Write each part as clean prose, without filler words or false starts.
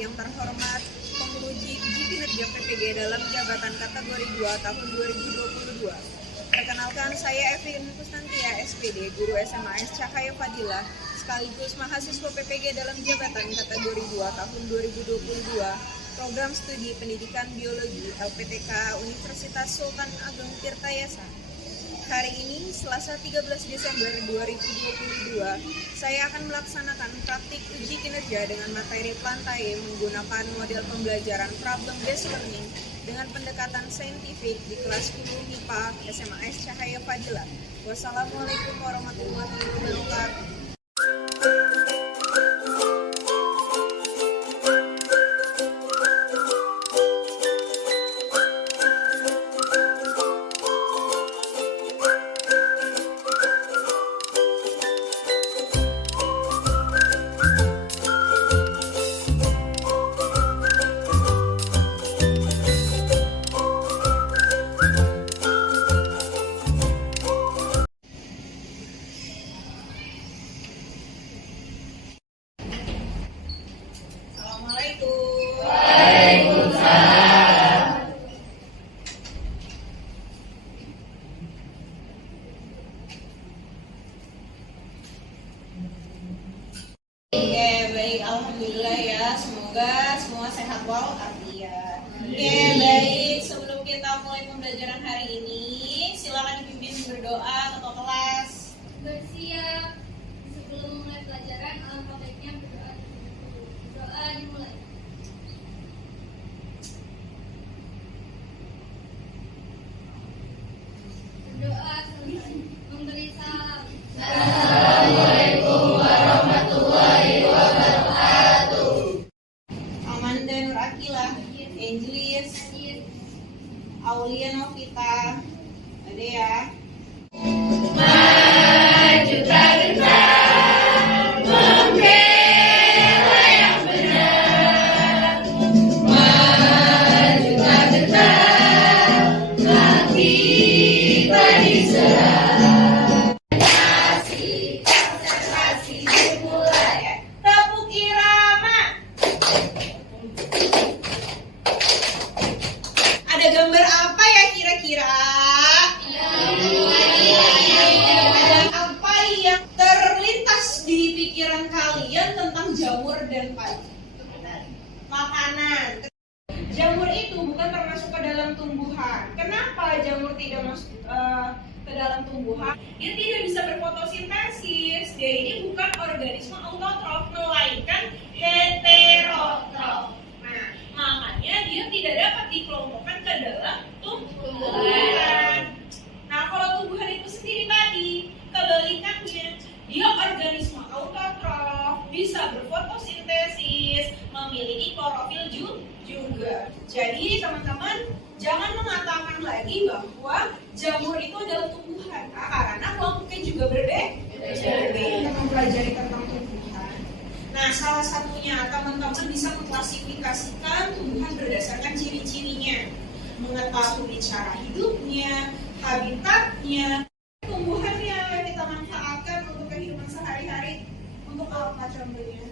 Yang terhormat, penguji uji kinerja PPG dalam jabatan kategori 2 tahun 2022. Perkenalkan, saya Evin Kustantia, SPD, Guru SMAS Cahaya Fadilah, sekaligus mahasiswa PPG dalam jabatan kategori 2 tahun 2022, Program Studi Pendidikan Biologi LPTK Universitas Sultan Ageng Tirtayasa. Hari ini, Selasa 13 Desember 2022, saya akan melaksanakan praktik uji kinerja dengan materi Plantae menggunakan model pembelajaran Problem Based Learning dengan pendekatan saintifik di kelas 10 MIPA SMAS Cahaya Fadilah. Wassalamualaikum warahmatullahi wabarakatuh. Baik, alhamdulillah ya. Semoga semua sehat walafiat. Baik, sebelum kita mulai pembelajaran hari ini, silakan dipimpin berdoa ketua kelas. Bersiap. Sebelum mulai pelajaran, alangkah baiknya berdoa. Doa dimulai. Berdoa selesai. Memberi salam. Assalamualaikum warahmatullahi wabarakatuh. Amanda Nur Akilah, Angelis, Aulia Novita, ada ya. Tepuk irama. Ada gambar apa ya kira-kira? Ada apa yang terlintas di pikiran kalian tentang jamur dan padi? Makanan. Jamur itu bukan termasuk ke dalam tumbuhan. Kenapa jamur tidak masuk ke dalam tumbuhan? Dia tidak bisa berfotosintesis. Dia ini bukan organisme autotrof, melainkan heterotrof. Nah, makanya dia tidak dapat dikelompokkan ke dalam tumbuhan. Nah, kalau tumbuhan itu sendiri tadi, kebalikannya, dia organisme autotrof, bisa berfotosintesis, memiliki klorofil juga. Jadi, teman-teman, jangan mengatakan lagi bahwa jamur itu adalah tumbuhan, karena kelompoknya juga berbeda. Kita mempelajari tentang tumbuhan. Nah, salah satunya teman-teman bisa mengklasifikasikan tumbuhan berdasarkan ciri-cirinya, mengetahui cara hidupnya, habitatnya, tumbuhannya kita manfaatkan untuk kehidupan sehari-hari. Untuk apa contohnya?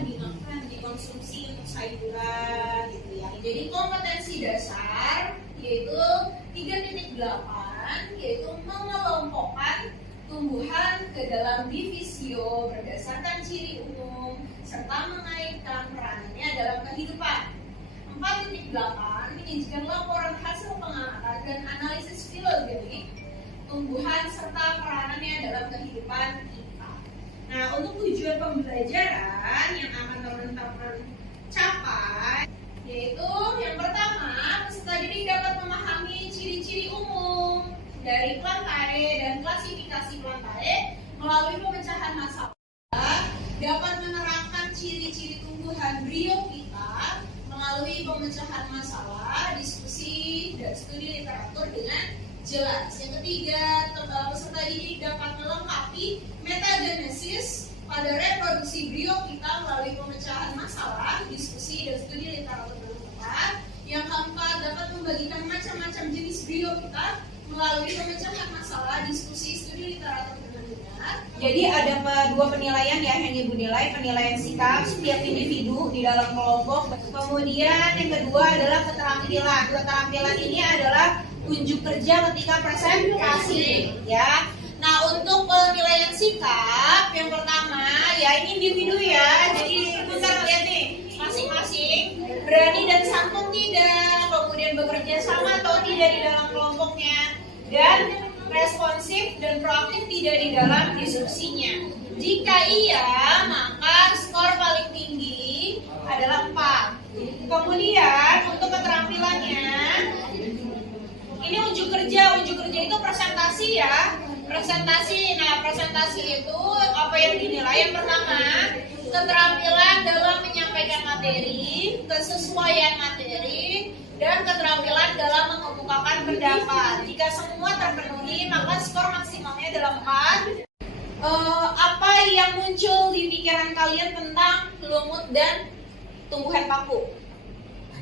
Dimakan, dikonsumsi untuk sayuran gitu ya. Jadi kompetensi dasar yaitu 3.8, yaitu mengelompokkan tumbuhan ke dalam divisio berdasarkan ciri umum serta mengaitkan peranannya dalam kehidupan. 4.8 menyajikan laporan hasil pengamatan dan analisis filogenik tumbuhan serta peranannya dalam kehidupan kita. Nah, untuk tujuan pembelajaran yang akan teman-teman capai yaitu yang pertama, peserta didik dapat memahami ciri-ciri umum dari Plantae dan klasifikasi Plantae melalui pemecahan masalah, dapat menerangkan ciri-ciri tumbuhan bryophyta melalui pemecahan masalah, diskusi, dan studi literatur dengan jelas. Yang ketiga, peserta didik dapat melengkapi metagenesis pada reproduksi bryophyta melalui pemecahan masalah, diskusi, dan studi literatur dengan tepat. Yang keempat, dapat membagikan macam-macam jenis bryophyta melalui pemecahan masalah, diskusi, studi literatur dengan mudah. Jadi ada dua penilaian ya yang Ibu nilai, penilaian sikap setiap individu di dalam kelompok. Kemudian yang kedua adalah keterampilan. Keterampilan ini adalah unjuk kerja ketika presentasi ya. Nah, untuk penilaian sikap yang pertama ya ini individu ya. Jadi bentar lihat nih, masing-masing berani dan santun tidak, kemudian bekerja sama atau tidak di dalam kelompoknya, dan responsif dan proaktif tidak di dalam diskusinya. Jika iya, maka skor paling tinggi adalah 4. Kemudian untuk keterampilannya, ini unjuk kerja. Unjuk kerja itu presentasi ya. Presentasi. Nah, presentasi itu apa yang dinilai? Yang pertama, keterampilan dalam menyampaikan materi, kesesuaian materi, dan keterampilan dalam mengemukakan pendapat. Jika semua terpenuhi, maka skor maksimalnya adalah 4. Apa yang muncul di pikiran kalian tentang lumut dan tumbuhan paku?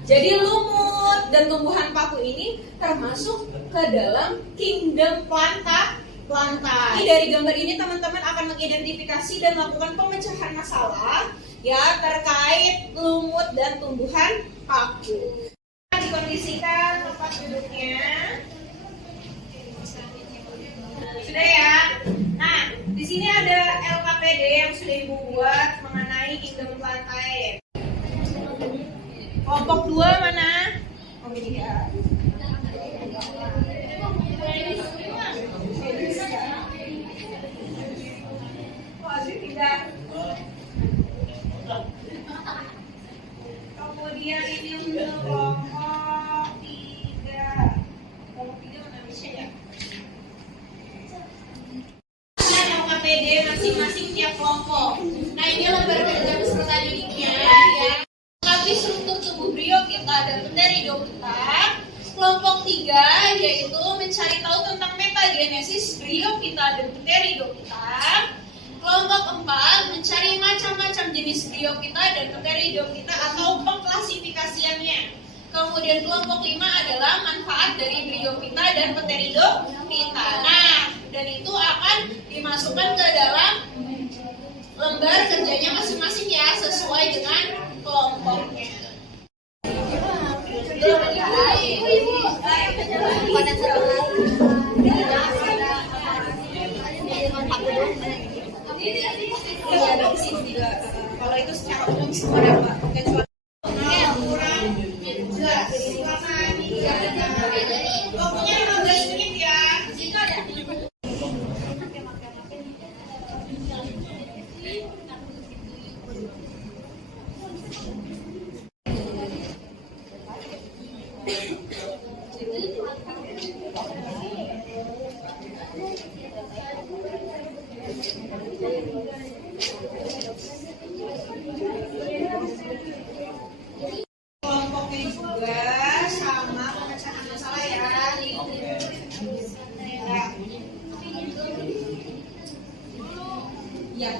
Jadi lumut dan tumbuhan paku ini termasuk ke dalam kingdom plantae. Dari gambar ini teman-teman akan mengidentifikasi dan melakukan pemecahan masalah ya terkait lumut dan tumbuhan paku. Dikondisikan tempat duduknya. Sudah ya. Nah, di sini ada LKPD yang sudah Ibu buat mengenai kingdom plantae. Kelompok 2 mana? Oh, ini ya. Oh, Azri tidak. Kemudian ini untuk kelompok 3. Kelompok 3 mana bisa ya? LKPD masing-masing tiap kelompok. Nah, ini lembar kerja peserta didiknya ya. Lengkapi struktur tubuh brio kita dan pteridot kita. Kelompok 3 yaitu mencari tahu tentang metagenesis brio kita dan pteridot kita. Kelompok 4 mencari macam-macam jenis brio kita dan pteridot kita atau pengklasifikasiannya. Kemudian kelompok 5 adalah manfaat dari brio kita dan pteridot kita. Nah, dan itu akan dimasukkan ke dalam lembar kerjanya masing-masing ya, sesuai dengan kelompoknya. Kalau itu secara umum semua dapat, kecuali yang kurang jelas. Waktunya 15 menit ya. Jika ada kelompoknya juga sama pemecahan masalah ya. Ya.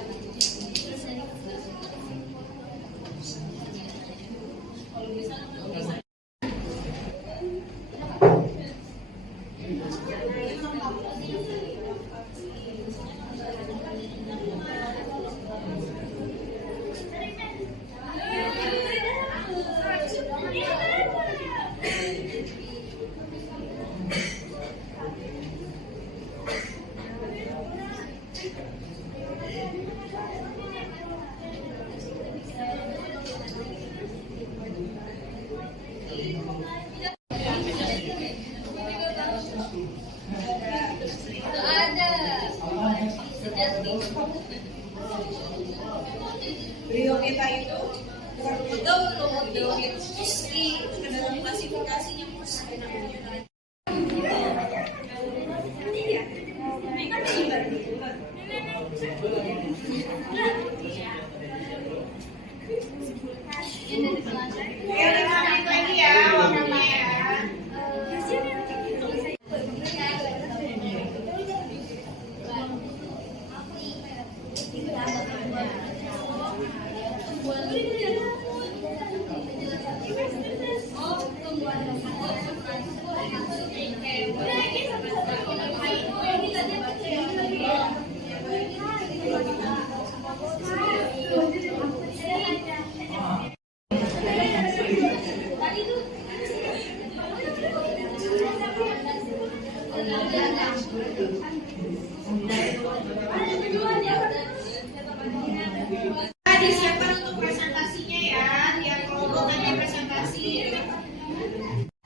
Disiapkan untuk presentasinya ya, tiap kelompok ada presentasi. Kelompok 3 ya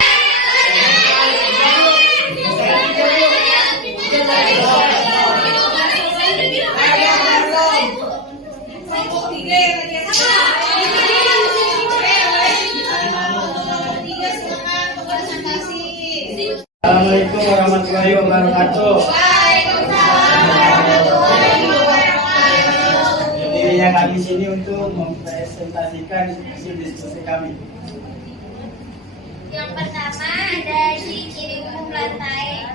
tadi ya. Kelompok 3 silakan untuk presentasi. Assalamualaikum warahmatullahi wabarakatuh. Dirinya kami sini untuk mempresentasikan hasil diskusi kami. Yang pertama ada ciri-ciri umum plantae,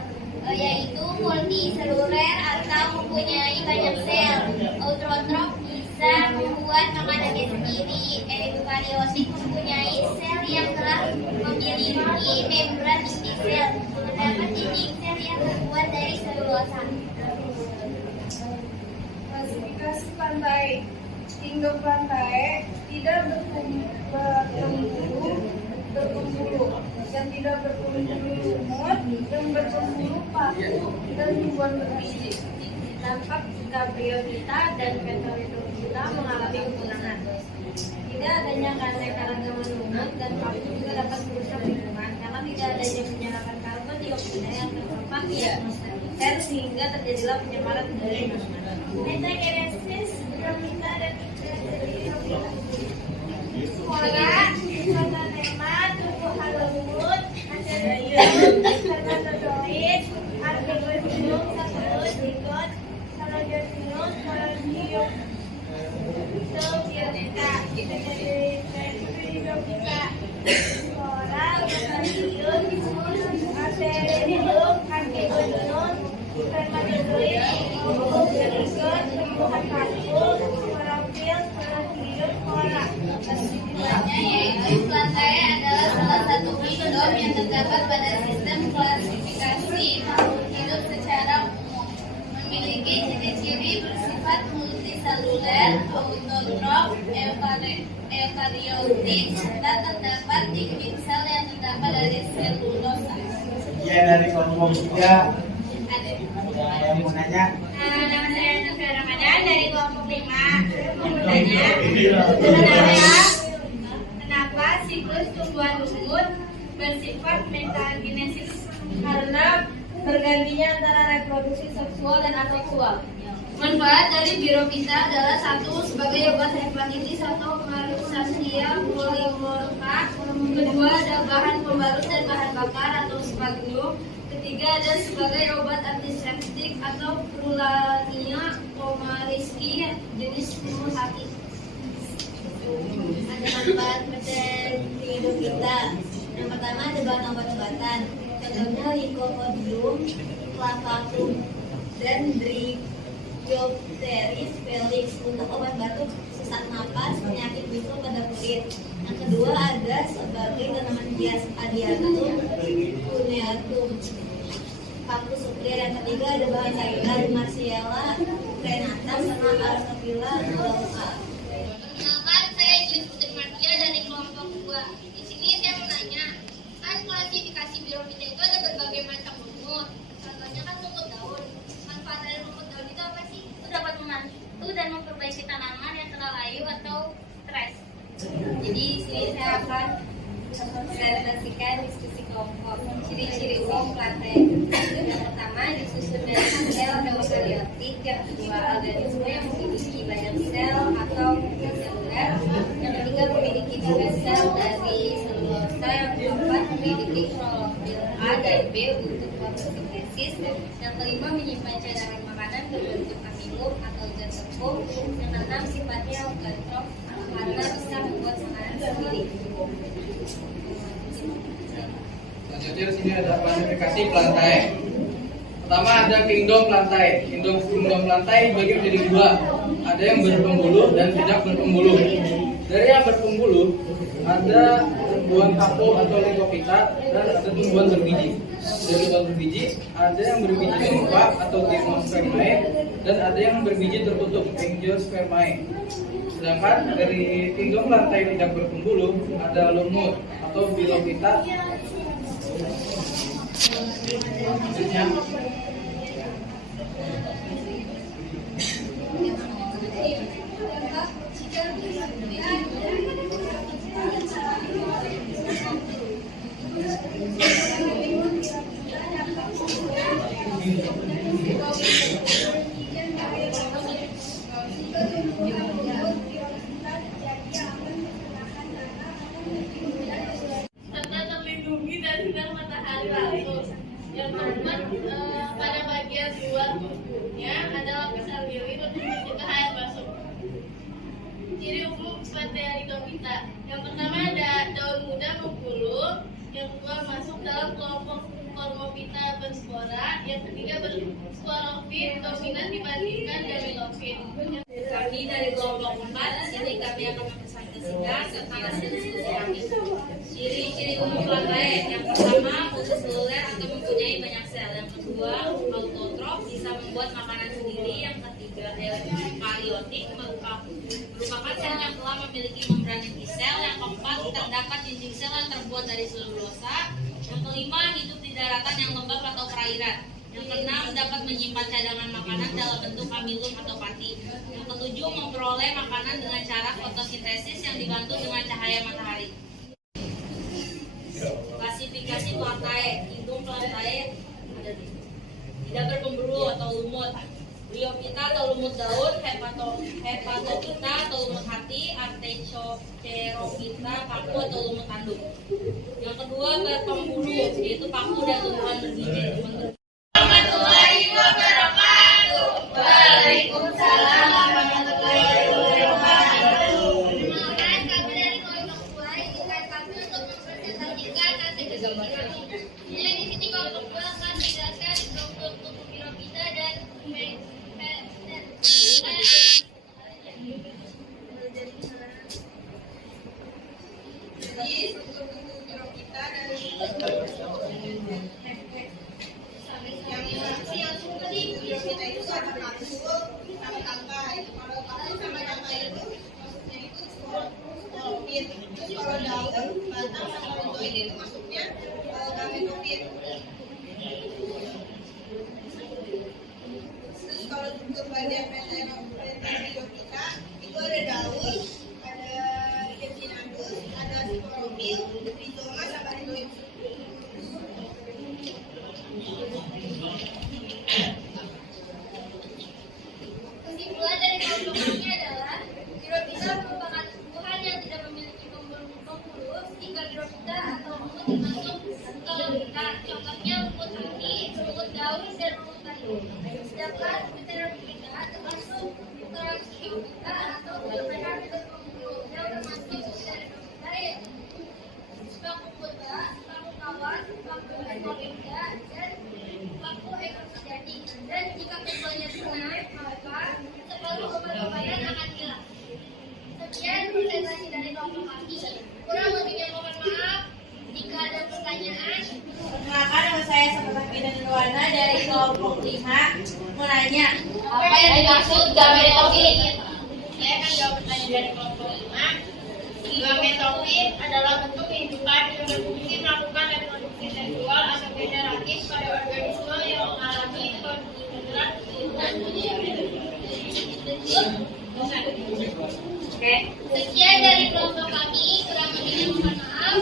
yaitu multiseluler atau mempunyai banyak sel. Autotrof bisa membuat makanannya sendiri. Eukariotik mempunyai sel yang telah memiliki membran inti sel. Terdapat dinding sel yang terbuat dari selulosa. Klasifikasi plantae. Kingdom plantae tidak berpembuluh, yang tidak berpembuluh lumut, yang berpembuluh paku dan ribuan berbiji. Dampak jika Bryophyta dan Pteridophyta mengalami kepunahan. Tidak adanya keanekaragaman lumut dan paku juga dapat merusak lingkungan karena tidak adanya penyerapan karbon dioksida yang terpapar di atmosfer sehingga terjadilah pencemaran udara nasional. Metagenesis Bryophyta dan Pola, Sotanema, tumbuhan lumut, Acerbium, Spermatozoid, Archaeopterygium, Saccharus, Digot, Saladium, Saladium, Biophyta, Pteridophyta, Flora, Bacterium, Acerbium, Archaeopterygium, Spermatozoid, Digot, tumbuhan paku, Sporofil, Saladium, Flora. kesimpulannya yaitu plantae adalah salah satu kingdom yang terdapat pada sistem klasifikasi makhluk hidup secara umum. Memiliki ciri-ciri bersifat multiseluler, autotrof, eukariotik, serta terdapat dinding sel yang terdapat dari selulosa. Sekian dari kelompok 3. Ada Ada yang mau nanya? Nama saya Nufia Ramadan dari kelompok 5. Mau bertanya, kenapa siklus tumbuhan lumut bersifat metagenesis? Karena bergantinya antara reproduksi seksual dan aseksual. Manfaat dari Bryophyta adalah satu, sebagai obat hepatitis atau Marxaria polymorpha. Kedua, ada bahan pembalut dan bahan bakar atau sphagnum. Ketiga, ada sebagai obat antiseptik atau Rulania pomariski jenis timun hati. Ada manfaat Bryophyta. Yang pertama ada bahan obat-obatan. Contohnya Lycopodium, Clavatum, dan Dryopteris felix untuk obat batuk, sesak napas, penyakit bisul pada kulit. Yang kedua ada sebagai tanaman hias Adiantum, Cuneatum, Cactus superior. Yang ketiga ada bahan sayuran Marsiella crenata sama Arsaphila glauca. Perkenalkan, saya Jules Putri Martia dari kelompok 2. Di sini saya mau nanya, kan klasifikasi Bryophyta itu ada berbagai macam lumut. Contohnya kan rumput daun. Manfaat dari rumput daun itu apa sih? Itu dapat membantu dan memperbaiki tanaman yang telah layu atau stres. Jadi di sini saya akan presentasikan diskusi kelompok. Ciri-ciri umum plantae. Yang pertama disusun dari sel eukariotik. Yang kedua organisme yang memiliki banyak sel atau multiseluler. Yang ketiga memiliki 3 sel dari selulosa. Yang keempat memiliki klorofil A dan B untuk fotosintesis. Yang kelima menyimpan cadangan makanan berbentuk amilum atau zat tepung. Yang keenam sifatnya autotrof karena bisa membuat makanan sendiri. Selanjutnya di sini ada klasifikasi plantae. Pertama ada kingdom plantae. Kingdom plantae dibagi menjadi 2. Ada yang berpembuluh dan tidak berpembuluh. Dari yang berpembuluh ada tumbuhan paku atau Lycophyta dan ada tumbuhan berbiji. Dari tumbuhan berbiji ada yang berbiji terbuka atau gymnospermae dan ada yang berbiji tertutup angiospermae. Sedangkan dari kingdom plantae tidak berpembuluh ada lumut atau Bryophyta. Selanjutnya serta terlindungi dari sinar matahari langsung. Yang keempat, pada bagian luar tubuhnya ada lapisan lilin untuk mencegah air masuk. Ciri umum Sphaerotheca. Yang pertama ada daun muda mengpuluh, yang kedua masuk dalam kelompok Formophyta berspora, yang ketiga bersporofit dominan dibandingkan gametofit. Kami dari kelompok 4, di sini kami akan mempresentasikan tentang hasil diskusi kami. Ciri-ciri umum plantae, yang pertama multiseluler atau mempunyai banyak sel, yang kedua autotrof bisa membuat makanan sendiri, yang ketiga eukariotik merupakan sel yang telah memiliki membran inti sel, yang keempat terdapat dinding sel yang terbuat dari selulosa, yang kelima hidup di daratan yang lembab atau perairan, yang keenam dapat menyimpan cadangan makanan dalam bentuk amilum atau pati, yang ketujuh memperoleh makanan dengan cara fotosintesis yang dibantu dengan cahaya matahari. Klasifikasi plantae, indung plantae ada tidak berpemburu atau lumut, Bryophyta atau lumut daun, Hepatophyta atau lumut hati, Artiocerophyta paku atau lumut tanduk. Yang kedua berpemburu, yaitu paku dan tumbuhan berbiji. Warahmatullahi wabarakatuh. Waalaikumsalam warahmatullahi wabarakatuh. Perkenalkan, kami dari kelompok 2 ingin kami untuk mempresentasikan hasil diskusi kami. Jadi di sini kelompok 2 akan menjelaskan struktur tubuh Bryophyta dan Jadi struktur tubuh Bryophyta dan yang tadi Bryophyta itu ada kapsul sama tangkai. Kalau kapsul sama tangkai itu maksudnya itu sporofit. Terus kalau daun, batang sama rizzoid itu masuknya gametofit. Terus kalau untuk bagian Bryophyta itu ada daun, ada Geminadus, ada sporofil, rizoma sama rizzoid. Kesimpulan dari kelompok ini adalah Bryophyta merupakan tumbuhan yang tidak memiliki pembuluh sehingga Bryophyta atau lumut termasuk Pterophyta. Contohnya lumut hati, lumut daun, dan lumut tanduk. Sedangkan Pterophyta termasuk Pterophyta atau mereka tidak berpembuluh yang termasuk Pterophyta yaitu paku kota, paku kawan, paku ekopinda, dan paku ekosijati. Dan jika keduanya punah, maka seluruh obat-obatan akan hilang. Sekian presentasi dari kelompok kami. Kurang lebihnya mohon maaf. Jika ada pertanyaan, Perkenalkan, nama saya Sabrina Nurwana dari kelompok 5 menanya apa yang dimaksud gametofit? Saya akan jawab pertanyaan dari kelompok 5. Gametofit adalah bentuk kehidupan yang berfungsi melakukan reproduksi seksual atau generatif pada organisme yang mengalami konfigurasi sekian dari kelompok kami. Kurang lebihnya mohon maaf.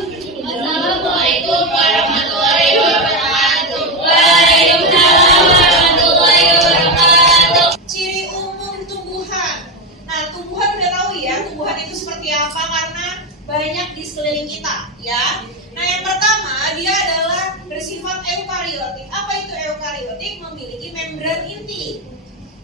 Wassalamualaikum warahmatullahi wabarakatuh. Waalaikumsalam warahmatullahi wabarakatuh. Ciri umum tumbuhan. Nah, tumbuhan udah tahu ya, tumbuhan itu seperti apa karena banyak di sekeliling kita, ya. Nah, yang pertama dia adalah bersifat eukariotik. Apa itu eukariotik? Memiliki membran inti.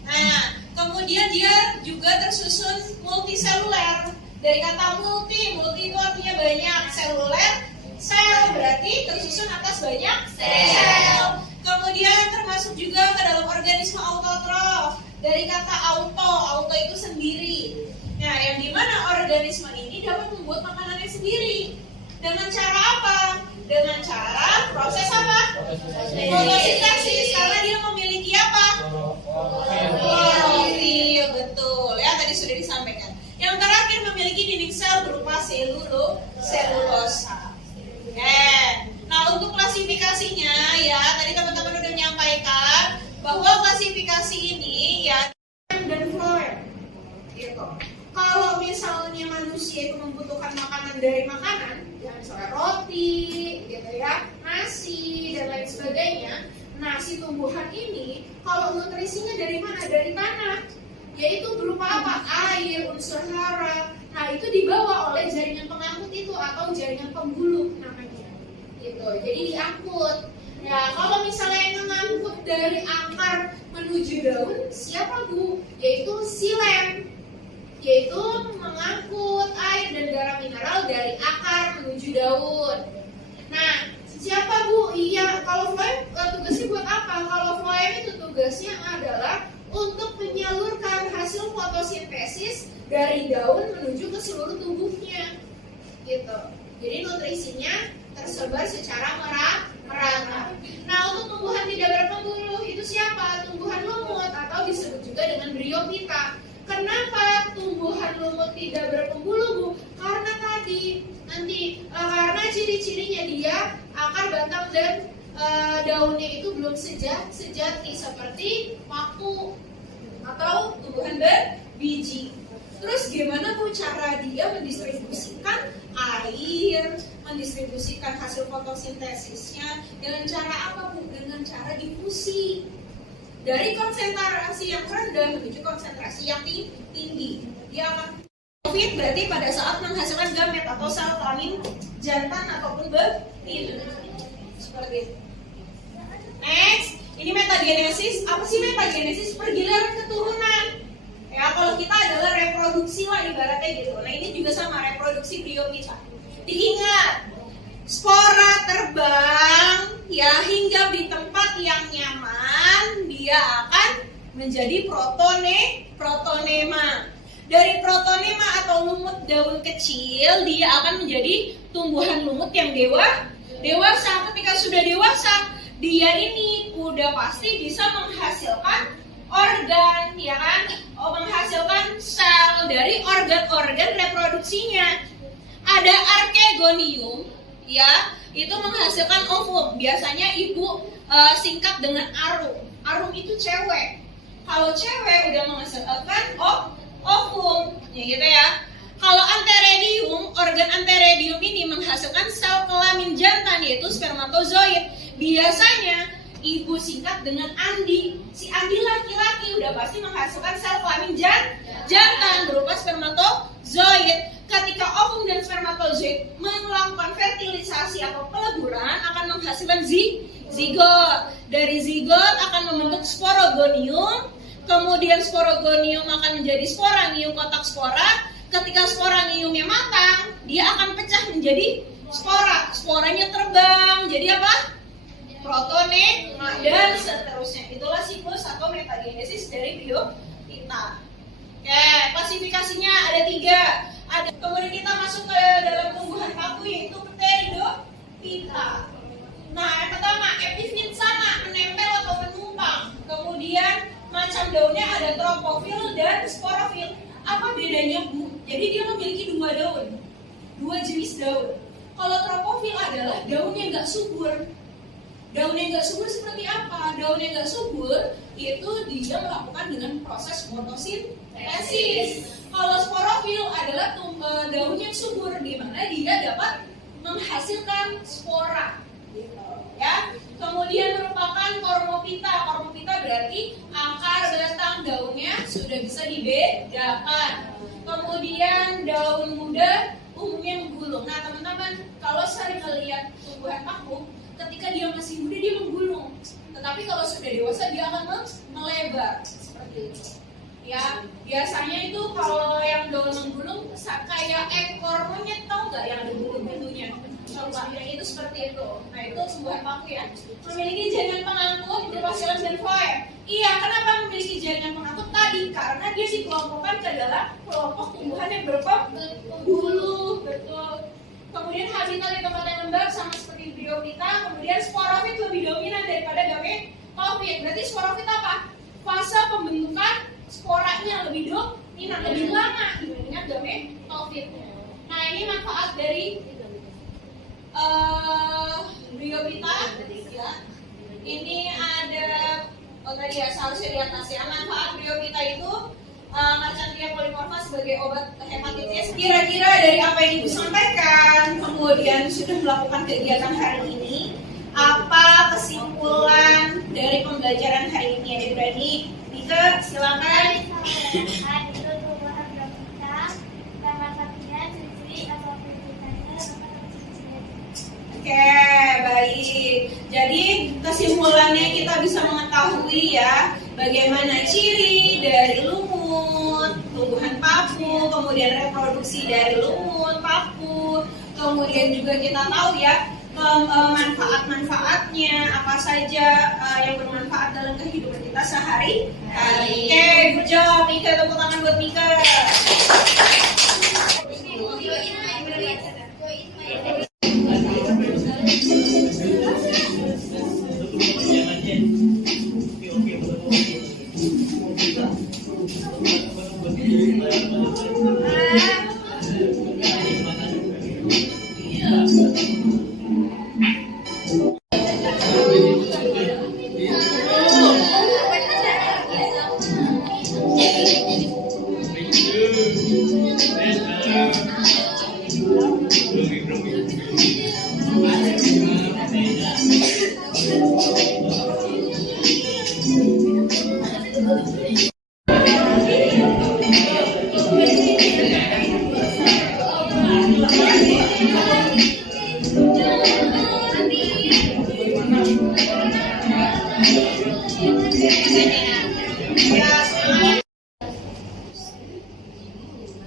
Nah, kemudian dia juga tersusun multiseluler. Dari kata multi itu artinya banyak, seluler, sel berarti tersusun atas banyak sel. Kemudian termasuk juga ke dalam organisme autotrof. Dari kata auto itu sendiri. Nah, yang dimana organisme ini dapat membuat makanannya sendiri. Dengan cara apa? Dengan cara proses apa? Fotosintesis, karena dia memiliki apa? Klorofil, betul ya, tadi sudah disampaikan. Yang terakhir memiliki dinding sel berupa selulosa. Nah, untuk klasifikasinya ya, tadi teman-teman udah menyampaikan bahwa klasifikasi ini ya dan flower gitu. Kalau misalnya manusia itu membutuhkan makanan dari makanan, ya misalnya roti, gitu ya, nasi dan lain sebagainya. Nah, si tumbuhan ini kalau nutrisinya dari mana? Dari tanah, yaitu berupa apa? Air, unsur hara. Nah, itu dibawa oleh jaringan pengangkut itu atau jaringan pembuluh namanya. Gitu. Jadi diangkut. Ya, kalau misalnya yang mengangkut dari akar menuju daun, siapa Bu? Yaitu xilem. Yaitu mengangkut air dan garam mineral dari akar menuju daun. Nah, siapa Bu? Iya, kalau floem tugasnya buat apa? Kalau floem itu tugasnya adalah untuk menyalurkan hasil fotosintesis dari daun menuju ke seluruh tubuhnya. Gitu. Jadi nutrisinya tersebar secara merata. Nah, untuk tumbuhan tidak berpembuluh itu siapa? Tumbuhan lumut atau disebut juga dengan Bryophyta. Kenapa tumbuhan lumut tidak berpembuluh, Bu? Karena tadi karena ciri-cirinya dia akar, batang dan daunnya itu belum sejati seperti paku atau tumbuhan berbiji. Terus gimana Bu cara dia mendistribusikan air, mendistribusikan hasil fotosintesisnya? Dengan cara apa Bu? Dengan cara difusi. Dari konsentrasi yang rendah menuju konsentrasi yang tinggi. Dia akan profit berarti pada saat menghasilkan gamet atau sel kelamin jantan ataupun betina. Seperti itu. Next, ini metagenesis. Apa sih metagenesis? Pergiliran keturunan. Ya, kalau kita adalah reproduksi lah ibaratnya gitu. Nah, ini juga sama reproduksi Bryophyta. Diingat, spora terbang ya hinggap di tempat yang nyaman, dia akan menjadi protonema. Dari protonema atau lumut daun kecil, dia akan menjadi tumbuhan lumut yang dewasa. Ketika sudah dewasa, dia ini udah pasti bisa menghasilkan organ, ya kan? Menghasilkan sel dari organ-organ reproduksinya. Ada archegonium, ya, itu menghasilkan ovum. Biasanya ibu singkat dengan arum. Arum itu cewek. Kalau cewek udah menghasilkan ovum, ya gitu ya. Kalau anteredium, organ anteredium ini menghasilkan sel kelamin jantan yaitu spermatozoid. Biasanya ibu singkat dengan Andi. Si Andi laki-laki udah pasti menghasilkan sel kelamin jantan berupa spermatozoid. Ketika ovum dan spermatozoid melakukan fertilisasi atau peleburan akan menghasilkan zigot. Dari zigot akan membentuk sporogonium. Kemudian sporogonium akan menjadi sporangium kotak spora. Ketika sporangiumnya matang, dia akan pecah menjadi spora. Sporanya terbang. Jadi apa? Protonema dan seterusnya. Itulah siklus atau metagenesis dari Bryophyta. Oke, klasifikasinya ada 3. Kemudian kita masuk ke dalam tumbuhan paku yaitu Pteridophyta. Nah, yang pertama epifit sama, menempel atau menumpang. Kemudian macam daunnya ada tropofil dan sporofil. Apa bedanya Bu? Jadi dia memiliki 2 daun, 2 jenis daun. Kalau tropofil adalah daun yang nggak subur. Daun yang nggak subur seperti apa? Daun yang nggak subur itu dia melakukan dengan proses fotosintesis. Kalau sporofil adalah daun yang subur, di mana dia dapat menghasilkan spora. Gitu, ya. Kemudian merupakan kormopita. Kormopita berarti akar, batang, daunnya sudah bisa dibedakan. Kemudian daun muda umumnya menggulung. Nah teman-teman, kalau sering melihat tumbuhan paku, ketika dia masih muda dia menggulung, tetapi kalau sudah dewasa dia akan melebar seperti itu. Ya, biasanya itu kalau yang daun menggulung kayak ekor monyet, tahu nggak yang ada bulu-bulunya? Coba, yang itu seperti itu. Nah itu tumbuhan paku ya. Memiliki jaringan pengangkut berupa xilem dan floem. Iya, kenapa memiliki jaringan pengangkut tadi? Karena dia dikelompokkan ke dalam kelompok tumbuhan yang berpembuluh, betul. Kemudian habitat di tempat yang lembab sama seperti Bryophyta. Kemudian sporofit lebih dominan daripada gametofit. Berarti sporofit apa? Fase pembentukan sporanya lebih dominan, lebih lama dibandingkan gametofit. Nah ini manfaat dari Bryophyta. Ya. Ini ada tadi ya seharusnya di atas ya. Manfaat Bryophyta itu Marchantia polymorpha sebagai obat hepatitis. Kira-kira dari apa yang Ibu sampaikan, kemudian sudah melakukan kegiatan hari ini, apa kesimpulan tumbuhan itu tumbuhan berbentuk, nama satunya siswi atau pendidikannya nama siswi. Oke, baik. Jadi kesimpulannya kita bisa mengetahui ya bagaimana ciri dari lumut, tumbuhan paku, kemudian reproduksi dari lumut, paku, kemudian juga kita tahu ya manfaat-manfaatnya apa saja yang bermanfaat dalam kehidupan kita sehari-hari. Oke, good job Mika, tepuk tangan buat Mika.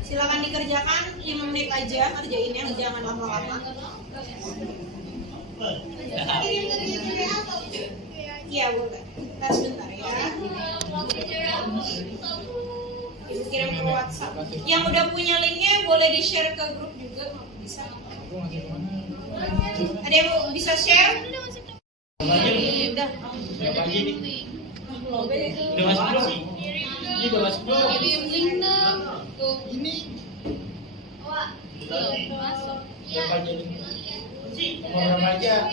Silakan dikerjakan 5 menit aja kerjainnya, jangan lama-lama. Iya boleh. Kita sebentar ya. Ibu kirim ke WhatsApp. Yang udah punya linknya boleh di share ke grup juga bisa. Ada yang bisa share? Udah. Udah masuk belum sih? Ini udah masuk belum? Ini. Masuk. Berapa aja ini? Nomor berapa aja?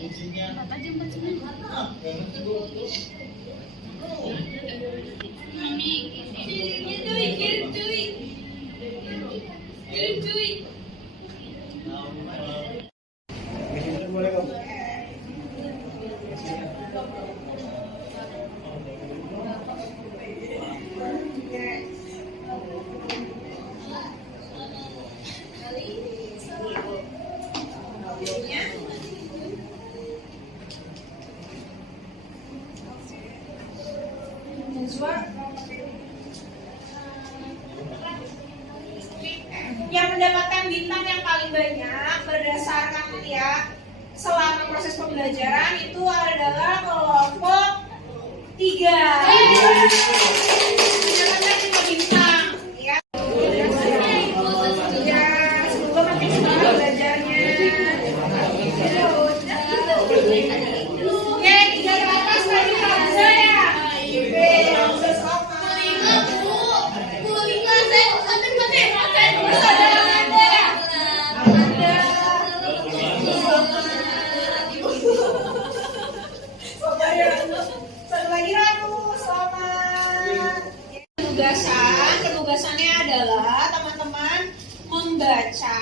Isinya. Berapa aja 49? Enggak ngerti gua. Boleh kok. Yang mendapatkan bintang yang paling banyak berdasarkan ya selama proses pembelajaran itu adalah kelompok 3. Mendapatkan 5 bintang ya. Ya, semoga makin semangat belajarnya. Oke, 3 ke atas tadi Hamza ya. Hamza sama. Penugasannya adalah teman-teman membaca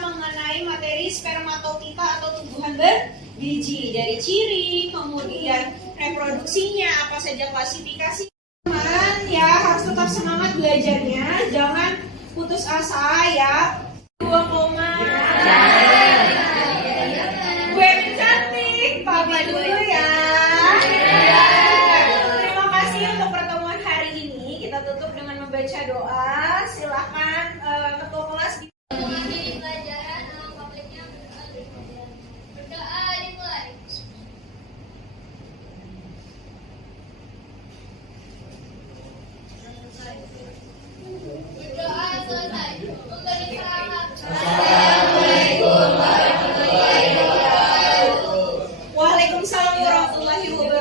mengenai materi spermatopita atau tumbuhan berbiji, dari ciri, kemudian reproduksinya, apa saja klasifikasi. Teman ya harus tetap semangat belajarnya, jangan putus asa ya. 2 koma. Gue cantik, papa dulu ya. Terima kasih untuk pertemuan hari ini. Kita tutup dengan membaca doa. Silakan ketua kelas. Pelajaran topiknya berdoa dimulai. Berdoa selesai. Memberi selamat. Waalaikumsalam warahmatullahi wabarakatuh.